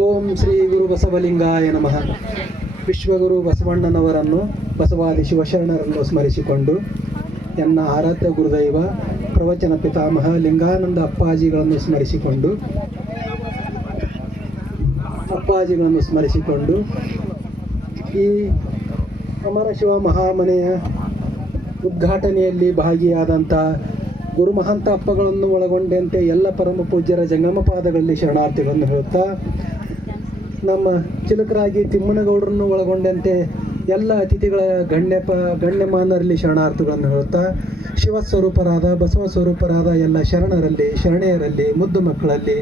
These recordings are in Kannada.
ಓಂ ಶ್ರೀ ಗುರು ಬಸವಲಿಂಗಾಯ ನಮಃ. ವಿಶ್ವಗುರು ಬಸವಣ್ಣನವರನ್ನು, ಬಸವಾದಿ ಶಿವಶರಣರನ್ನು ಸ್ಮರಿಸಿಕೊಂಡು ಎನ್ನ ಆರಾಧ್ಯ ಗುರುದೈವ ಪ್ರವಚನ ಪಿತಾಮಹ ಲಿಂಗಾನಂದ ಅಪ್ಪಾಜಿಗಳನ್ನು ಸ್ಮರಿಸಿಕೊಂಡು ಈ ಅಮರ ಶಿವ ಮಹಾಮನೆಯ ಉದ್ಘಾಟನೆಯಲ್ಲಿ ಭಾಗಿಯಾದಂಥ ಗುರು ಮಹಾಂತ ಅಪ್ಪಗಳನ್ನು ಒಳಗೊಂಡಂತೆ ಎಲ್ಲ ಪರಮ ಪೂಜ್ಯರ ಜಂಗಮ ಪಾದಗಳಲ್ಲಿ ಶರಣಾರ್ಥಿಗಳನ್ನು ಹೇಳುತ್ತಾ, ನಮ್ಮ ಚಿಲಕರಾಗಿ ತಿಮ್ಮನಗೌಡರನ್ನು ಒಳಗೊಂಡಂತೆ ಎಲ್ಲ ಅತಿಥಿಗಳ ಗಣ್ಯಮಾನರಲ್ಲಿ ಶರಣಾರ್ಥಿಗಳನ್ನು ಹೇಳುತ್ತಾ, ಶಿವಸ್ವರೂಪರಾದ ಬಸವ ಸ್ವರೂಪರಾದ ಎಲ್ಲ ಶರಣರಲ್ಲಿ, ಶರಣೆಯರಲ್ಲಿ, ಮುದ್ದು ಮಕ್ಕಳಲ್ಲಿ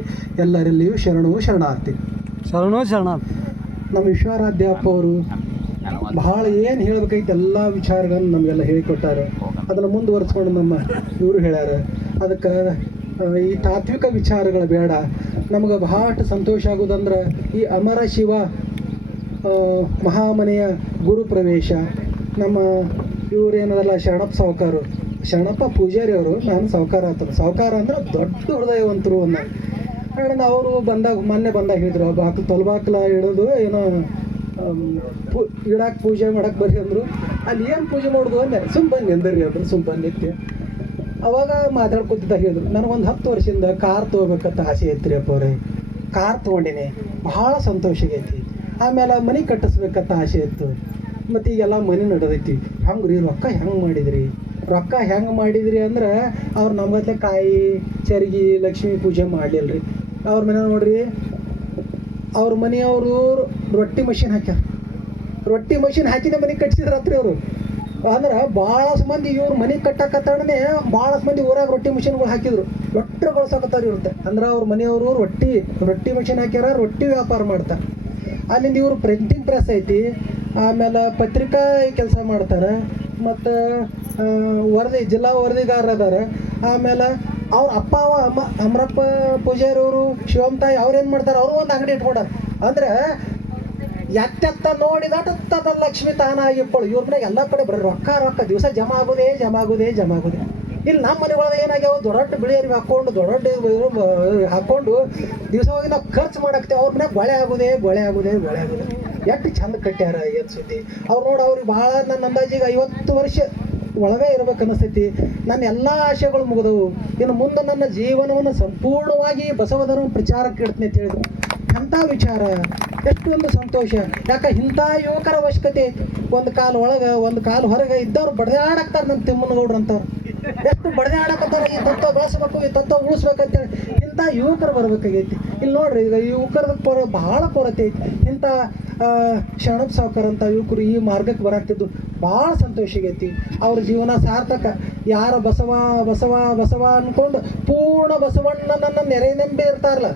ಎಲ್ಲರಲ್ಲಿಯೂ ಶರಣಾರ್ಥಿ. ನಮ್ಮ ವಿಶ್ವಾರಾಧ್ಯ ಅಪ್ಪ ಅವರು ಬಹಳ ಏನು ಹೇಳ್ಬೇಕೈತೆ ಎಲ್ಲ ವಿಚಾರಗಳನ್ನು ನಮಗೆಲ್ಲ ಹೇಳಿಕೊಟ್ಟಾರೆ. ಅದನ್ನು ಮುಂದುವರಿಸ್ಕೊಂಡು ನಮ್ಮ ಇವರು ಹೇಳ್ಯಾರ. ಅದಕ್ಕೆ ಈ ತಾತ್ವಿಕ ವಿಚಾರಗಳು ಬೇಡ. ನಮಗೆ ಬಹಳ ಸಂತೋಷ ಆಗೋದಂದ್ರೆ ಈ ಅಮರ ಶಿವ ಮಹಾಮನೆಯ ಗುರು ಪ್ರವೇಶ. ನಮ್ಮ ಇವರು ಏನದಲ್ಲ ಶರಣಪ್ಪ ಪೂಜಾರಿ ಅವರು, ನಾನು ಸಾವುಕಾರ ಅಂದ್ರೆ ದೊಡ್ಡ ಹೃದಯವಂತರು ಅನ್ನೋ ಅವರು ಮೊನ್ನೆ ಬಂದಾಗ ಹೇಳಿದ್ರು, ತೊಲಬಾಕ್ಲ ಇಡೋದು ಏನೋ ಇಡಾಕ್ ಪೂಜೆ ಮಾಡಕ್ಕೆ ಬರ್ರಿ ಅಂದರು. ಅಲ್ಲಿ ಏನು ಪೂಜೆ ಮಾಡೋದು ಅಂದೆ. ಬನ್ನಿ ಅಂದ್ರಿ ಅಂದರು. ಬಂದಿತ್ತೆ. ಅವಾಗ ಮಾತಾಡ್ಕೊತಿದ್ದಾಗ ಹೇಳಿದ್ರು, ನನಗೊಂದು 10 ವರ್ಷದಿಂದ ಕಾರ್ ತೊಗೋಬೇಕಂತ ಆಸೆ ಐತ್ರಿ ಅಪ್ಪ ಅವ್ರೆ. ಕಾರ್ ತೊಗೊಂಡಿನಿ, ಭಾಳ ಸಂತೋಷ ಆಗೈತಿ. ಆಮೇಲೆ ಮನೆ ಕಟ್ಟಿಸ್ಬೇಕಂತ ಆಸೆ ಇತ್ತು. ಮತ್ತು ಈಗೆಲ್ಲ ಮನೆ ನಡೆದೈತಿ. ಹಂಗೆ ರೀ ರೊಕ್ಕ ಹೆಂಗೆ ಮಾಡಿದ್ರಿ ಅಂದ್ರೆ ಅವ್ರು ನಮ್ಮಗತ್ಲೆ ಕಾಯಿ ಚರ್ಗಿ ಲಕ್ಷ್ಮೀ ಪೂಜೆ ಮಾಡಲಿಲ್ಲ ರೀ. ಅವ್ರ ಮನೆ ನೋಡ್ರಿ, ಅವ್ರ ಮನೆಯವರು ರೊಟ್ಟಿ ಮಷಿನ್ ಹಾಕಿದ ಮನೆ ಕಟ್ಸಿದ್ರತ್ರಿ ಅವರು. ಅಂದ್ರೆ ಭಾಳ ಮಂದಿ ಇವ್ರು ಮನೆ ಕಟ್ಟಕತ್ತಾಡನೆ ಭಾಳ ಮಂದಿ ಊರಾಗ ರೊಟ್ಟಿ ಮಷಿನ್ಗಳು ಹಾಕಿದ್ರು. ರೊಟ್ಟಿ ಬಳಸಕತ್ತಾರ ಇರುತ್ತೆ. ಅಂದ್ರೆ ಅವ್ರ ಮನೆಯವರು ರೊಟ್ಟಿ ಮಷಿನ್ ಹಾಕ್ಯಾರ, ರೊಟ್ಟಿ ವ್ಯಾಪಾರ ಮಾಡ್ತಾರೆ. ಅಲ್ಲಿಂದ ಇವರು ಪ್ರಿಂಟಿಂಗ್ ಪ್ರೆಸ್ ಐತಿ. ಆಮೇಲೆ ಪತ್ರಿಕಾ ಕೆಲಸ ಮಾಡ್ತಾರೆ. ಮತ್ತು ಜಿಲ್ಲಾ ವರದಿಗಾರ ಅದಾರ. ಆಮೇಲೆ ಅವ್ರ ಅಪ್ಪ ಅಮರಪ್ಪ ಪೂಜಾರಿ ಅವರು, ಶಿವಮ್ ತಾಯಿ ಅವ್ರೇನು ಮಾಡ್ತಾರೆ, ಅವರು ಒಂದು ಅಂಗಡಿ ಇಟ್ಕೊಂಡಾರ. ಅಂದ್ರೆ ಎತ್ತ ನೋಡಿದ ಲಕ್ಷ್ಮಿ ತಾನಾಗಿಪ್ಪಳು. ಇವ್ರ ಮನೆಗೆ ಎಲ್ಲ ಕಡೆ ಬರೀ ರೊಕ್ಕ ದಿವಸ ಜಮಾ ಆಗೋದೇ. ಇಲ್ಲಿ ನಮ್ಮ ಮನೆಗಳದ ಏನಾಗ್ಯಾವ, ದೊಡ್ಡ ಬಿಳಿಯರಿ ಹಾಕೊಂಡು ಹಾಕೊಂಡು ದಿವಸ ಹೋಗಿ ನಾವು ಖರ್ಚು ಮಾಡಾಕ್ತೇವೆ. ಅವ್ರ ಮನೆಗೆ ಬಳೆ ಆಗೋದೇ. ಎಷ್ಟು ಚಂದ ಕಟ್ಟ್ಯಾರ ಏನು ಸುದ್ದಿ. ಅವ್ರಿಗೆ ಭಾಳ ನನ್ನ ಅಂದಾಜಿಗೆ 50 ವರ್ಷ ಒಳಗೆ ಇರ್ಬೇಕು ಅನಿಸ್ತೈತಿ. ನನ್ನ ಎಲ್ಲ ಆಶೆಗಳು ಮುಗಿದವು. ಇನ್ನು ಮುಂದೆ ನನ್ನ ಜೀವನವನ್ನು ಸಂಪೂರ್ಣವಾಗಿ ಬಸವ ಧರ್ಮ ಪ್ರಚಾರಕ್ಕೆ ಇಡ್ತೀನಿ ಅಂತ ಹೇಳಿದ್ರು. ಅಂಥ ವಿಚಾರ, ಎಷ್ಟೊಂದು ಸಂತೋಷ. ಯಾಕೆ ಇಂಥ ಯುವಕರ ಅವಶ್ಯಕತೆ ಐತಿ. ಒಂದು ಕಾಲು ಒಳಗೆ ಒಂದು ಕಾಲು ಹೊರಗೆ ಇದ್ದವ್ರು ಬಡ್ದಾಡಕ್ತಾರೆ. ನಮ್ಮ ತಿಮ್ಮನಗೌಡ್ರು ಅಂತವ್ರು ಎಷ್ಟು ಬಡ್ದಾಡಕತ್ತಾರೆ. ಈ ತತ್ವ ಬೆಳೆಸ್ಬೇಕು, ಈ ತತ್ವ ಉಳಿಸ್ಬೇಕಂತೇಳಿ ಇಂಥ ಯುವಕರು ಬರ್ಬೇಕಾಗೈತಿ. ಇಲ್ಲಿ ನೋಡ್ರಿ, ಈಗ ಯುವಕರದ ಬಹಳ ಕೊರತೆ ಐತಿ. ಇಂಥ ಶರಣಪ್ಪ ಸಾವುಕಾರ ಅಂತ ಯುವಕರು ಈ ಮಾರ್ಗಕ್ಕೆ ಬರಾಕ್ತಿದ್ದು ಭಾಳ ಸಂತೋಷ ಆಗೈತಿ. ಅವ್ರ ಜೀವನ ಸಾರ್ಥಕ. ಯಾರು ಬಸವ ಅಂದ್ಕೊಂಡು ಪೂರ್ಣ ಬಸವಣ್ಣನನ್ನು ನೆರೆನಂಬಿ ಇರ್ತಾರಲ್ಲ,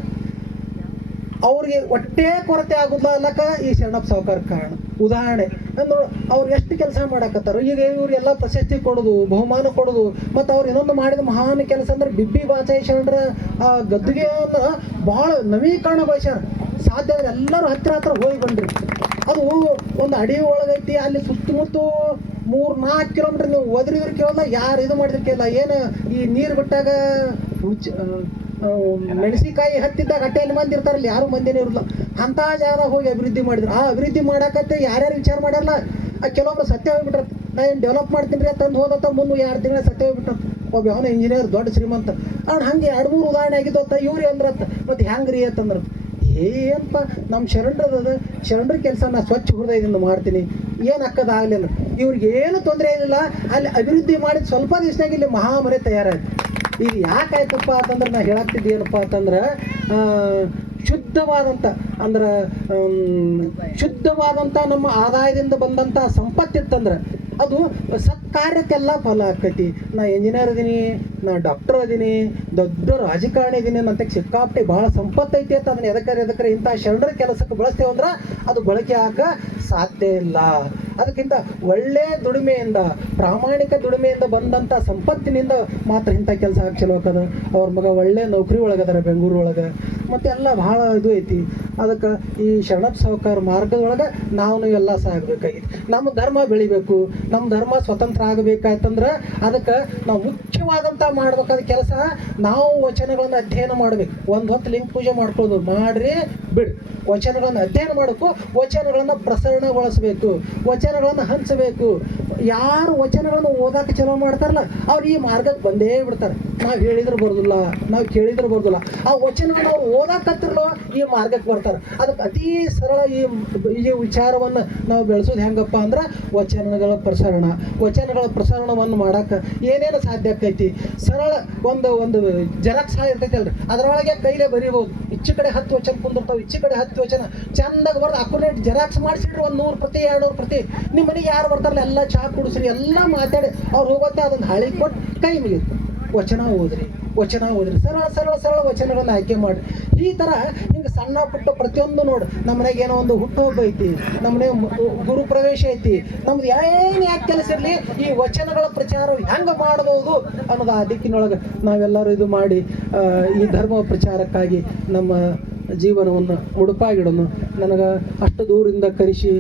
ಅವ್ರಿಗೆ ಒಟ್ಟೇ ಕೊರತೆ ಆಗೋದಿಲ್ಲ ಅನ್ನಕ ಈ ಶರಣಪ್ಪ ಸಾವುಕಾರ ಕಾರಣ. ಉದಾಹರಣೆ ಅಂದ್ರೆ ಅವ್ರು ಎಷ್ಟು ಕೆಲಸ ಮಾಡಕತ್ತಾರ. ಈಗ ಇವ್ರಿಗೆಲ್ಲ ಪ್ರಶಸ್ತಿ ಕೊಡೋದು, ಬಹುಮಾನ ಕೊಡೋದು. ಮತ್ತು ಅವ್ರು ಇನ್ನೊಂದು ಮಾಡಿದ ಮಹಾನ್ ಕೆಲಸ ಅಂದ್ರೆ ಬಿಬ್ಬಿ ಬಾಚಾಯಿ ಶರಣರ ಗದ್ದುಗೆಯನ್ನು ಭಾಳ ನವೀಕರಣಗೊಳಿಸ್ಯಾರ. ಸಾಧ್ಯ ಆದರೆ ಎಲ್ಲರೂ ಹತ್ತಿರ ಹೋಗಿ ಬಂದ್ರಿ. ಅದು ಒಂದು ಅಡವಿ ಒಳಗೈತಿ. ಅಲ್ಲಿ ಸುತ್ತಮುತ್ತ 3-4 ಕಿಲೋಮೀಟ್ರ್ ನೀವು ಒದರಿದ್ರೆ ಕೇಳಲ್ಲ, ಯಾರು ಇದು ಮಾಡಿದ್ರೆ ಕೇಳಲ್ಲ. ಏನು ಈ ನೀರು ಬಿಟ್ಟಾಗ ಮೆಣಸಿಕಾಯಿ ಹತ್ತಿದ್ದಾಗ ಅಟ್ಟೆಯಲ್ಲಿ ಮಂದಿ ಇರ್ತಾರಲ್ಲ, ಯಾರು ಮಂದಿನೇ ಇರಲ್ಲ. ಅಂಥ ಜಾಗ ಹೋಗಿ ಅಭಿವೃದ್ಧಿ ಮಾಡಿದ್ರು. ಆ ಅಭಿವೃದ್ಧಿ ಮಾಡಕತ್ತೆ ಯಾರ್ಯಾರು ವಿಚಾರ ಮಾಡಲ್ಲ. ಕೆಲವೊಬ್ರು ಸತ್ಯ ಹೋಗ್ಬಿಟ್ರೆ, ನಾ ಏನು ಡೆವಲಪ್ ಮಾಡ್ತೀನಿ ರೀ ತಂದು ಹೋದತ್ತ ಮುಂದೆ 2 ತಿಂಗಳ ಸತ್ಯ ಹೋಗ್ಬಿಟ್ಟ. ಒಬ್ಬ ಅವನ ಇಂಜಿನಿಯರ್ ದೊಡ್ಡ ಶ್ರೀಮಂತ ಅವ್ನು ಹಂಗೆ 2-3 ಉದಾಹರಣೆ ಆಗಿದ್ದತ್ತ. ಇವ್ರಿ ಅಂದ್ರತ್ತ. ಮತ್ತು ಹೆಂಗೆ ರೀ ಅಂತಂದ್ರೆ, ಏನಪ್ಪ ನಮ್ಮ ಶರಣರ ಕೆಲಸ ನಾ ಸ್ವಚ್ಛ ಹೃದಯದಿಂದ ಮಾಡ್ತೀನಿ, ಏನು ಅಕ್ಕದಾಗಲಿ ಅಂದ್ರೆ ಇವ್ರಿಗೆ ಏನು ತೊಂದರೆ ಏನಿಲ್ಲ. ಅಲ್ಲಿ ಅಭಿವೃದ್ಧಿ ಮಾಡಿದ ಸ್ವಲ್ಪ ದಿವಸನಾಗ ಇಲ್ಲಿ ಮಹಾಮರೆ ತಯಾರಾಯ್ತು. ಈಗ ಯಾಕಾಯ್ತಪ್ಪ ಅಂತಂದ್ರೆ ನಾ ಹೇಳಾಕ್ತಿದ್ದೆ ಏನಪ್ಪ ಅಂತಂದ್ರೆ, ಶುದ್ಧವಾದಂಥ ನಮ್ಮ ಆದಾಯದಿಂದ ಬಂದಂಥ ಸಂಪತ್ತಿತ್ತಂದ್ರೆ ಅದು ಸತ್ಕಾರ್ಯಕ್ಕೆಲ್ಲ ಫಲ ಆಕೈತಿ. ನಾ ಇಂಜಿನಿಯರ್ ಅದೀನಿ, ನಾ ಡಾಕ್ಟರ್ ಅದೀನಿ, ದೊಡ್ಡ ರಾಜಕಾರಣಿ ಇದೀನಿ, ನಂತ ಸಿಕ್ಕಾಪಟ್ಟೆ ಭಾಳ ಸಂಪತ್ತೈತಿ ಅಂತ ಅದನ್ನ ಎದಕ್ಕರೆ ಇಂಥ ಶರಣರ ಕೆಲಸಕ್ಕೆ ಬಳಸ್ತೇವೆ ಅಂದ್ರೆ ಅದು ಬಳಕೆ ಆಗ ಸಾಧ್ಯ ಇಲ್ಲ. ಅದಕ್ಕಿಂತ ಒಳ್ಳೆ ದುಡಿಮೆಯಿಂದ ಪ್ರಾಮಾಣಿಕ ದುಡಿಮೆಯಿಂದ ಬಂದಂಥ ಸಂಪತ್ತಿನಿಂದ ಮಾತ್ರ ಇಂಥ ಕೆಲಸ ಹಾಕಿ ಚಲೋ ಆಕದ. ಅವ್ರ ಮಗ ಒಳ್ಳೆ ನೌಕರಿ ಒಳಗದಾರ ಬೆಂಗಳೂರು ಒಳಗೆ, ಮತ್ತೆಲ್ಲ ಭಾಳ ಇದು ಐತಿ. ಅದಕ್ಕೆ ಈ ಶರಣಪ್ಪ ಸಾವ್ಕಾರ ಮಾರ್ಗದೊಳಗೆ ನಾವು ಎಲ್ಲ ಸಾಗಬೇಕಾಗಿತ್ತು. ನಮ್ಮ ಧರ್ಮ ಬೆಳಿಬೇಕು, ನಮ್ಮ ಧರ್ಮ ಸ್ವತಂತ್ರ ಆಗಬೇಕಾಯ್ತಂದ್ರೆ ಅದಕ್ಕೆ ನಾವು ಮುಖ್ಯವಾದಂಥ ಮಾಡ್ಬೇಕಾದ ಕೆಲಸ ನಾವು ವಚನಗಳನ್ನು ಅಧ್ಯಯನ ಮಾಡಬೇಕು. ಒಂದು ಹೊತ್ತು ಲಿಂಗ ಪೂಜೆ ಮಾಡ್ಕೊಳ್ಳೋದು ಮಾಡ್ರಿ ಬಿಡು, ವಚನಗಳನ್ನು ಅಧ್ಯಯನ ಮಾಡಬೇಕು, ವಚನಗಳನ್ನು ಪ್ರಸರಣಗೊಳಿಸಬೇಕು, ವಚನಗಳನ್ನು ಹಂಚಬೇಕು. ಯಾರು ವಚನಗಳನ್ನು ಓದಕ್ಕೆ ಚಲೋ ಮಾಡ್ತಾರಲ್ಲ ಅವ್ರು ಈ ಮಾರ್ಗಕ್ಕೆ ಬಂದೇ ಬಿಡ್ತಾರೆ. ನಾವು ಹೇಳಿದ್ರೆ ಬರೋದಿಲ್ಲ, ನಾವು ಕೇಳಿದ್ರೆ ಬರೋದಿಲ್ಲ. ಆ ವಚನವನ್ನು ಅವ್ರು ಓದಕ್ಕತ್ತಿರಲೋ ಈ ಮಾರ್ಗಕ್ಕೆ ಬರ್ತಾರೆ. ಅದಕ್ಕೆ ಅತೀ ಸರಳ ಈ ವಿಚಾರವನ್ನು ನಾವು ಬೆಳೆಸೋದು ಹೆಂಗಪ್ಪ ಅಂದ್ರೆ ವಚನಗಳ ಪ್ರಸರಣವನ್ನು ಮಾಡೋಕ್ಕೆ ಏನೇನು ಸಾಧ್ಯ ಆಗ್ತೈತಿ. ಸರಳ ಒಂದು ಜೆರಾಕ್ಸ್ ಇರ್ತೈತಿ ಅಲ್ರಿ, ಅದರೊಳಗೆ ಕೈಲೇ ಬರೀಬೋದು. ಈಚೆ ಕಡೆ 10 ವಚನ ಕುಂದಿರ್ತಾವೆ, ಈಚೆ ಕಡೆ 10 ವಚನ ಚಂದಾಗಿ ಬರ್ದು ಅಕುರೇಟ್ ಜೆರಾಕ್ಸ್ ಮಾಡಿಸಿಡ್ರಿ. ಒಂದು 100 ಪ್ರತಿ 200 ಪ್ರತಿ. ನಿಮ್ಮ ಮನೆಗೆ ಯಾರು ಬರ್ತಾರಲ್ಲ ಎಲ್ಲ ಚಹಾ ಕುಡಿಸ್ರಿ, ಎಲ್ಲ ಮಾತಾಡಿ ಅವ್ರು ಹೋಗುತ್ತೆ. ಅದನ್ನು ಹಾಳಿ ಕೊಟ್ಟು ಕೈ ಮುಗಿತು. ವಚನ ಓದ್ರಿ ಸರಳ ವಚನಗಳನ್ನು ಆಯ್ಕೆ ಮಾಡಿ. ಈ ಥರ ಹಿಂಗೆ ಸಣ್ಣ ಪುಟ್ಟ ಪ್ರತಿಯೊಂದು ನೋಡಿ. ನಮ್ಮ ಮನೆಗೆ ಏನೋ ಒಂದು ಹುಟ್ಟುಹಬ್ಬ ಐತಿ, ನಮ್ಮ ಮನೆ ಗುರು ಪ್ರವೇಶ ಐತಿ, ನಮ್ದು ಏನು ಯಾಕೆ ಕೆಲಸ ಇರಲಿ ಈ ವಚನಗಳ ಪ್ರಚಾರ ಹೆಂಗೆ ಮಾಡ್ಬೋದು ಅನ್ನೋದು ಆ ದಿಕ್ಕಿನೊಳಗೆ ನಾವೆಲ್ಲರೂ ಇದು ಮಾಡಿ ಈ ಧರ್ಮ ಪ್ರಚಾರಕ್ಕಾಗಿ ನಮ್ಮ ಜೀವನವನ್ನು ಮುಡುಪಾಗಿಡೋನು. ನನಗೆ ಅಷ್ಟು ದೂರಿಂದ ಕರೆಸಿ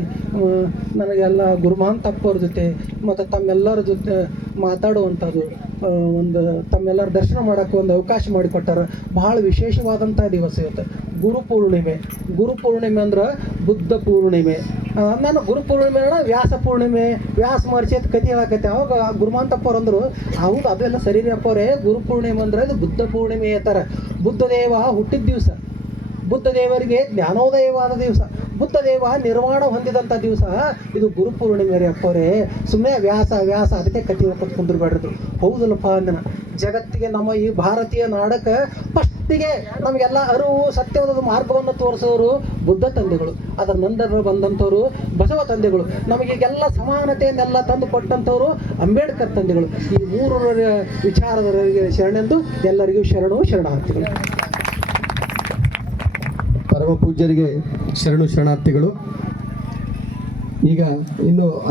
ನನಗೆಲ್ಲ ಗುರುಮಾಂತಪ್ಪವ್ರ ಜೊತೆ ಮತ್ತು ತಮ್ಮೆಲ್ಲರ ಜೊತೆ ಮಾತಾಡುವಂಥದ್ದು, ಒಂದು ತಮ್ಮೆಲ್ಲರ ದರ್ಶನ ಮಾಡೋಕ್ಕೆ ಒಂದು ಅವಕಾಶ ಮಾಡಿಕೊಟ್ಟಾರ. ಭಾಳ ವಿಶೇಷವಾದಂಥ ದಿವಸ ಇವತ್ತು ಗುರುಪೂರ್ಣಿಮೆ ಅಂದ್ರೆ ಬುದ್ಧ ಪೂರ್ಣಿಮೆ. ನಾನು ಗುರುಪೂರ್ಣಿಮೆ ವ್ಯಾಸ ಪೂರ್ಣಿಮೆ, ವ್ಯಾಸ ಮಹರ್ಷಿ ಅಂತ ಕತೆ ಹೇಳಕತ್ತೆ. ಅವಾಗ ಗುರುಮಾಂತಪ್ಪವ್ರು ಅಂದರು, ಹೌದು ಅದೆಲ್ಲ ಸರಿ ರೀ ಅಪ್ಪವ್ರೆ, ಗುರುಪೂರ್ಣಿಮೆ ಅಂದ್ರೆ ಇದು ಬುದ್ಧ ಪೂರ್ಣಿಮೆ ಅಂತಾರೆ. ಬುದ್ಧದೇವ ಹುಟ್ಟಿದ ದಿವಸ, ಬುದ್ಧದೇವರಿಗೆ ಜ್ಞಾನೋದಯವಾದ ದಿವಸ, ಬುದ್ಧದೇವ ನಿರ್ವಾಣ ಹೊಂದಿದಂಥ ದಿವಸ ಇದು ಗುರುಪೂರ್ಣಿಮೆ ರೀ ಅಪ್ಪವ್ರೆ. ಸುಮ್ಮನೆ ವ್ಯಾಸ ಅದಕ್ಕೆ ಕತೆ ಹೇಳ್ಕೊತ ಕುಂದ್ರಬೇಡ್ರದು. ಹೌದಲ್ಲಪ್ಪ ಅಂದನ. ಜಗತ್ತಿಗೆ ನಮ್ಮ ಈ ಭಾರತೀಯ ನಾಡಕ್ಕೆ ಫಸ್ಟಿಗೆ ನಮಗೆಲ್ಲ ಅರಿವು ಸತ್ಯವಾದ ಮಾರ್ಗವನ್ನು ತೋರಿಸೋರು ಬುದ್ಧ ತಂದೆಗಳು. ಅದರ ನಂತರ ಬಂದಂಥವ್ರು ಬಸವ ತಂದೆಗಳು. ನಮಗೀಗೆಲ್ಲ ಸಮಾನತೆಯನ್ನೆಲ್ಲ ತಂದು ಕೊಟ್ಟಂಥವ್ರು ಅಂಬೇಡ್ಕರ್ ತಂದೆಗಳು. ಈ 3 ವಿಚಾರದವರಿಗೆ ಶರಣೆಂದು ಎಲ್ಲರಿಗೂ ಶರಣಾರ್ಥಿಗಳು. ಪರಮ ಪೂಜ್ಯರಿಗೆ ಶರಣಾರ್ಥಿಗಳು. ಈಗ ಇನ್ನು